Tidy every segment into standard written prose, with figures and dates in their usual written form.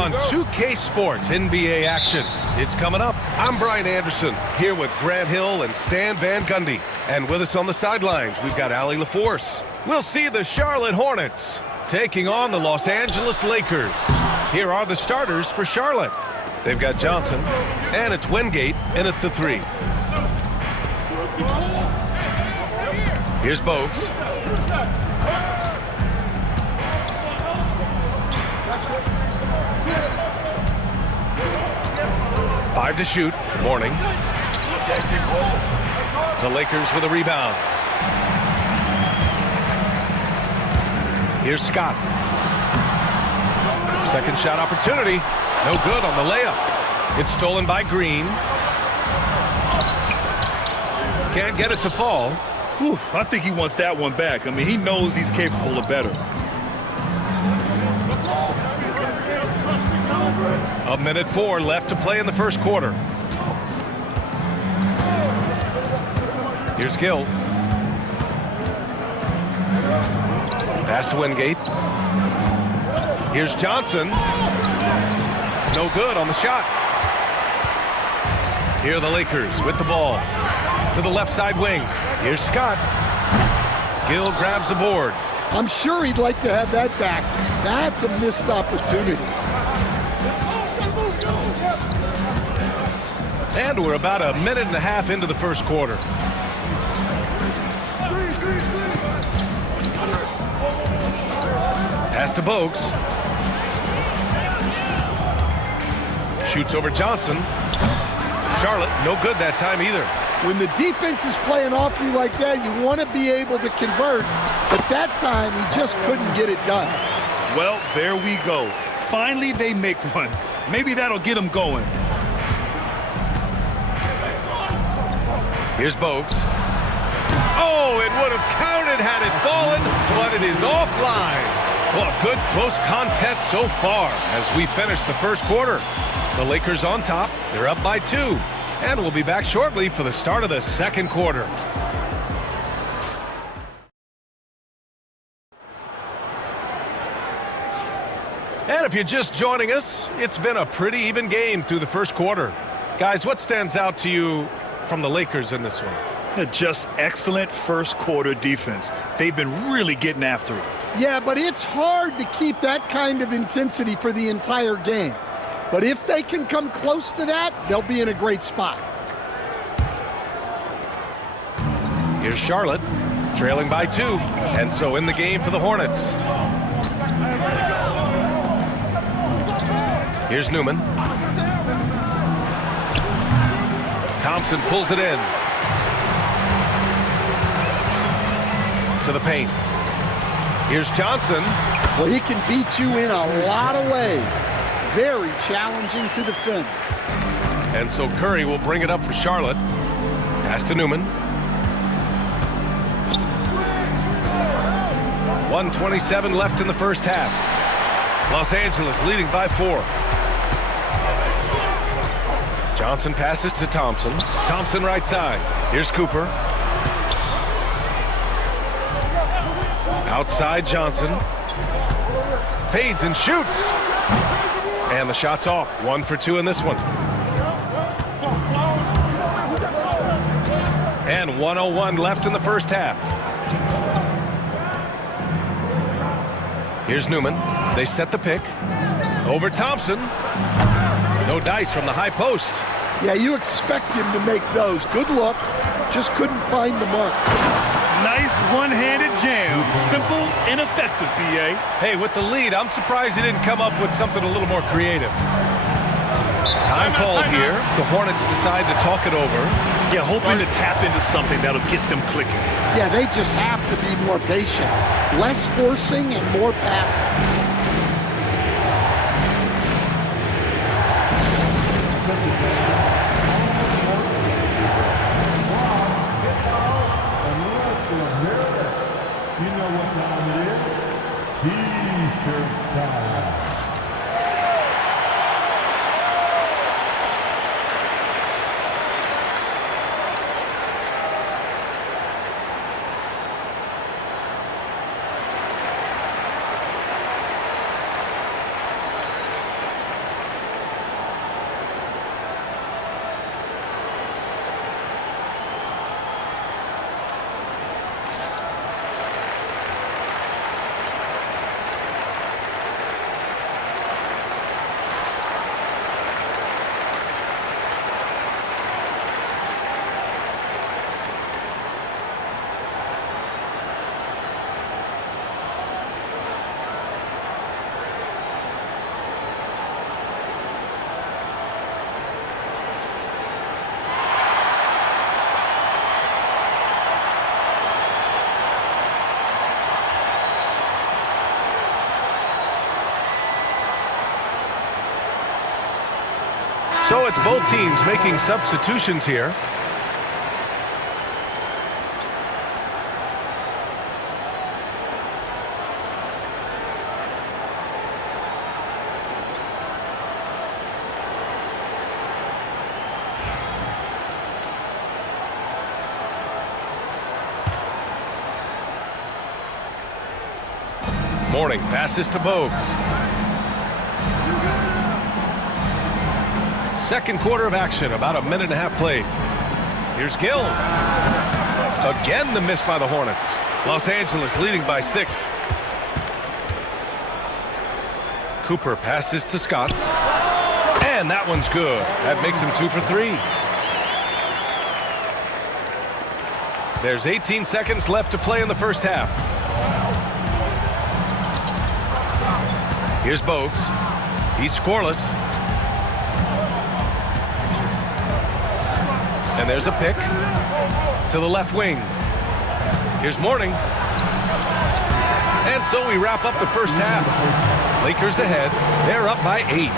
on 2K Sports NBA action. It's coming up. I'm Brian Anderson, here with Grant Hill and Stan Van Gundy. And with us on the sidelines, we've got Allie LaForce. We'll see the Charlotte Hornets taking on the Los Angeles Lakers. Here are the starters for Charlotte. They've got Johnson, and it's Wingate in at the 3. Here's Bogues. Five to shoot. Morning. The Lakers with a rebound. Here's Scott. Second shot opportunity. No good on the layup. It's stolen by Green. Can't get it to fall. Whew, I think he wants that one back. I mean, he knows he's capable of better. A minute 4 left to play in the first quarter. Here's Gill. Pass to Wingate. Here's Johnson. No good on the shot. Here are the Lakers with the ball. To the left side wing. Here's Scott. Gill grabs the board. I'm sure he'd like to have that back. That's a missed opportunity. And we're about a minute and a half into the first quarter. Pass to Bogues. Shoots over Johnson. Charlotte, no good that time either. When the defense is playing off you like that, you want to be able to convert. But that time, he just couldn't get it done. Well, there we go. Finally, they make one. Maybe that'll get them going. Here's Bogues. Oh, it would have counted had it fallen, but it is offline. Well, a good close contest so far as we finish the first quarter. The Lakers on top. They're up by 2. And we'll be back shortly for the start of the second quarter. And if you're just joining us, it's been a pretty even game through the first quarter. Guys, what stands out to you from the Lakers in this one? Just excellent first quarter defense. They've been really getting after it. Yeah, but it's hard to keep that kind of intensity for the entire game. But if they can come close to that, they'll be in a great spot. Here's Charlotte, trailing by 2, and so in the game for the Hornets. Here's Newman. Thompson pulls it in. To the paint. Here's Johnson. Well, he can beat you in a lot of ways. Very challenging to defend. And so Curry will bring it up for Charlotte. Pass to Newman. 1:27 left in the first half. Los Angeles leading by 4. Johnson passes to Thompson. Thompson right side. Here's Cooper. Outside Johnson. Fades and shoots. And the shot's off. 1 for 2 in this one. And 1:01 left in the first half. Here's Newman. They set the pick. Over Thompson. No dice from the high post. Yeah, you expect him to make those. Good luck. Just couldn't find the mark. Nice one-handed jam. Simple and effective, B.A. Hey, with the lead, I'm surprised he didn't come up with something a little more creative. Time called here. The Hornets decide to talk it over. Yeah, hoping to tap into something that'll get them clicking. Yeah, they just have to be more patient. Less forcing and more passing. You know what time it is? T-shirt time. it's both teams making substitutions here. Morning passes to Bogues. Second quarter of action, about a minute and a half played. Here's Gill. Again, the miss by the Hornets. Los Angeles leading by 6. Cooper passes to Scott. And that one's good. That makes him 2 for 3. There's 18 seconds left to play in the first half. Here's Bogues. He's scoreless. And there's a pick to the left wing. Here's Morning. And so we wrap up the first half. Lakers ahead. They're up by 8.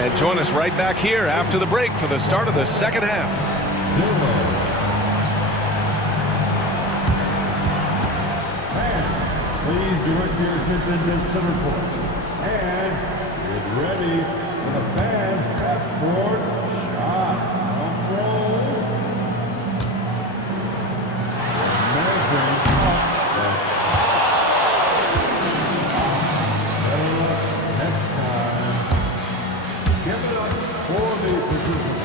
And join us right back here after the break for the start of the second half. Please direct your attention to center court. And get ready for the fan half-court shot. Control. Measuring up next time. Give it up for the participants.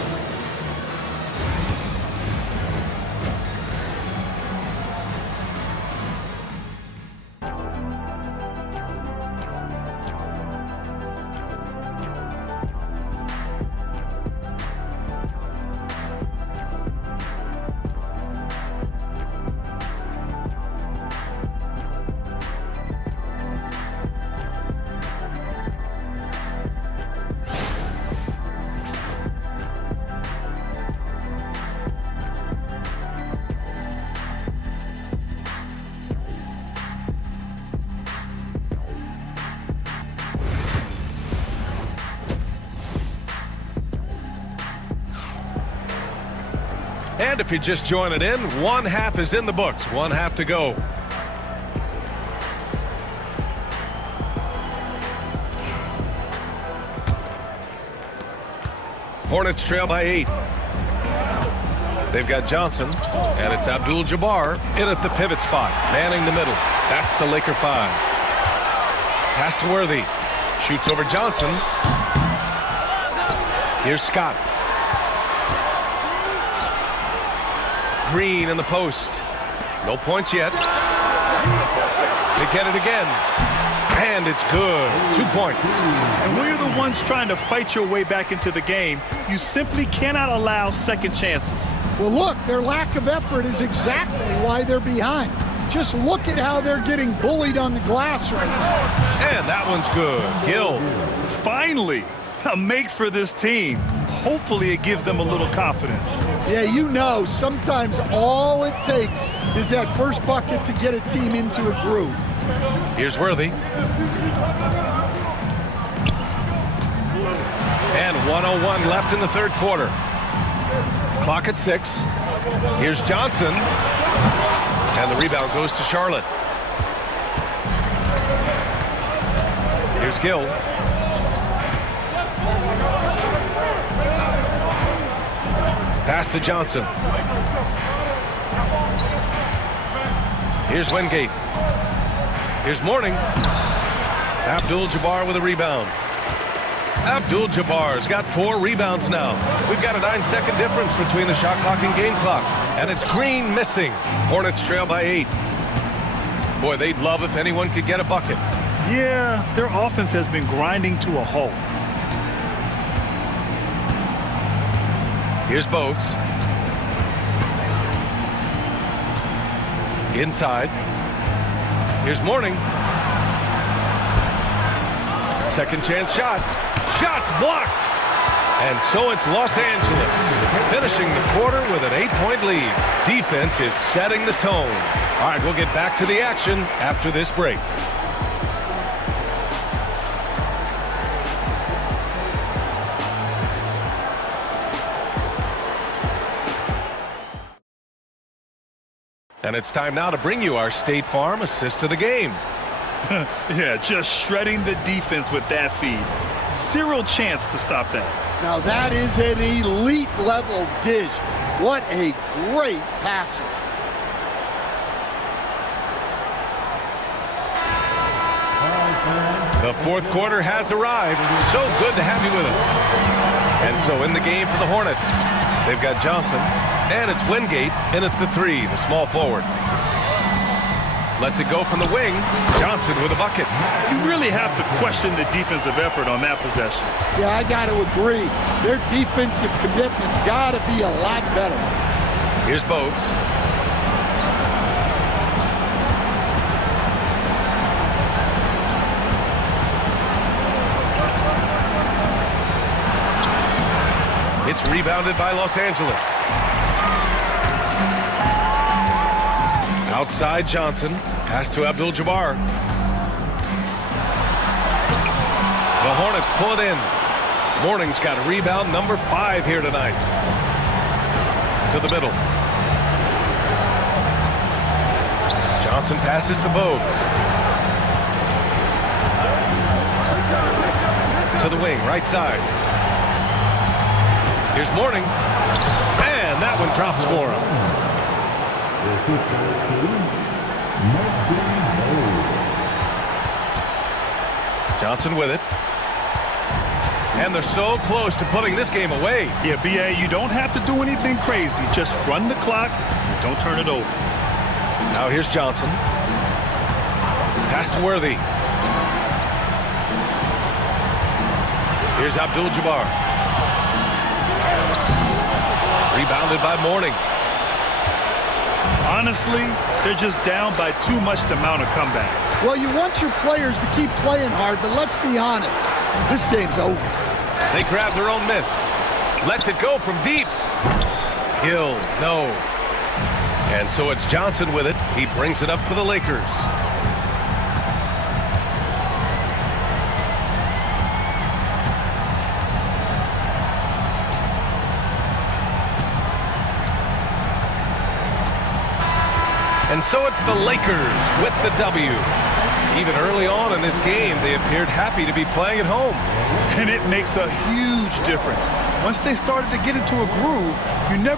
And if you're just joining in, one half is in the books. One half to go. Hornets trail by 8. They've got Johnson, and it's Abdul-Jabbar in at the pivot spot, manning the middle. That's the Laker 5. Pass to Worthy. Shoots over Johnson. Here's Scott. Green in the post. No points yet. They get it again. And it's good. 2 points. And when you're the ones trying to fight your way back into the game, you simply cannot allow second chances. Well, look, their lack of effort is exactly why they're behind. Just look at how they're getting bullied on the glass right now. And that one's good. Gill. Finally, a make for this team. Hopefully it gives them a little confidence. Yeah, you know, sometimes all it takes is that first bucket to get a team into a groove. Here's Worthy. And 1:01 left in the third quarter. Clock at 6. Here's Johnson. And the rebound goes to Charlotte. Here's Gill. Pass to Johnson. Here's Wingate. Here's Morning. Abdul-Jabbar with a rebound. Abdul-Jabbar's got 4 rebounds now. We've got a 9-second difference between the shot clock and game clock. And it's Green missing. Hornets trail by 8. Boy, they'd love if anyone could get a bucket. Yeah, their offense has been grinding to a halt. Here's Bogues. Inside. Here's Morning. Second chance shot. Shot's blocked. And so it's Los Angeles finishing the quarter with an 8-point lead. Defense is setting the tone. All right, we'll get back to the action after this break. And it's time now to bring you our State Farm assist to the game. Yeah, just shredding the defense with that feed. Zero chance to stop that. Now that is an elite level dish. What a great passer. The fourth quarter has arrived. So good to have you with us. And so in the game for the Hornets, they've got Johnson, and it's Wingate in at the 3, the small forward. Lets it go from the wing. Johnson with a bucket. You really have to question the defensive effort on that possession. Yeah, I got to agree. Their defensive commitment's got to be a lot better. Here's Bogues. It's rebounded by Los Angeles. Outside Johnson. Pass to Abdul-Jabbar. The Hornets pull it in. Morning's got rebound number 5 here tonight. To the middle. Johnson passes to Bogues. To the wing, right side. Here's Morning. And that one drops for him. Johnson with it. And they're so close to putting this game away. Yeah, B.A., you don't have to do anything crazy. Just run the clock and don't turn it over. Now here's Johnson. Pass to Worthy. Here's Abdul-Jabbar. Rebounded by Morning. Honestly, they're just down by too much to mount a comeback. Well, you want your players to keep playing hard, but let's be honest. This game's over. They grab their own miss. Lets it go from deep. Gill, no. And so it's Johnson with it. He brings it up for the Lakers. And so it's the Lakers with the W. Even early on in this game, they appeared happy to be playing at home. And it makes a huge difference. Once they started to get into a groove, you never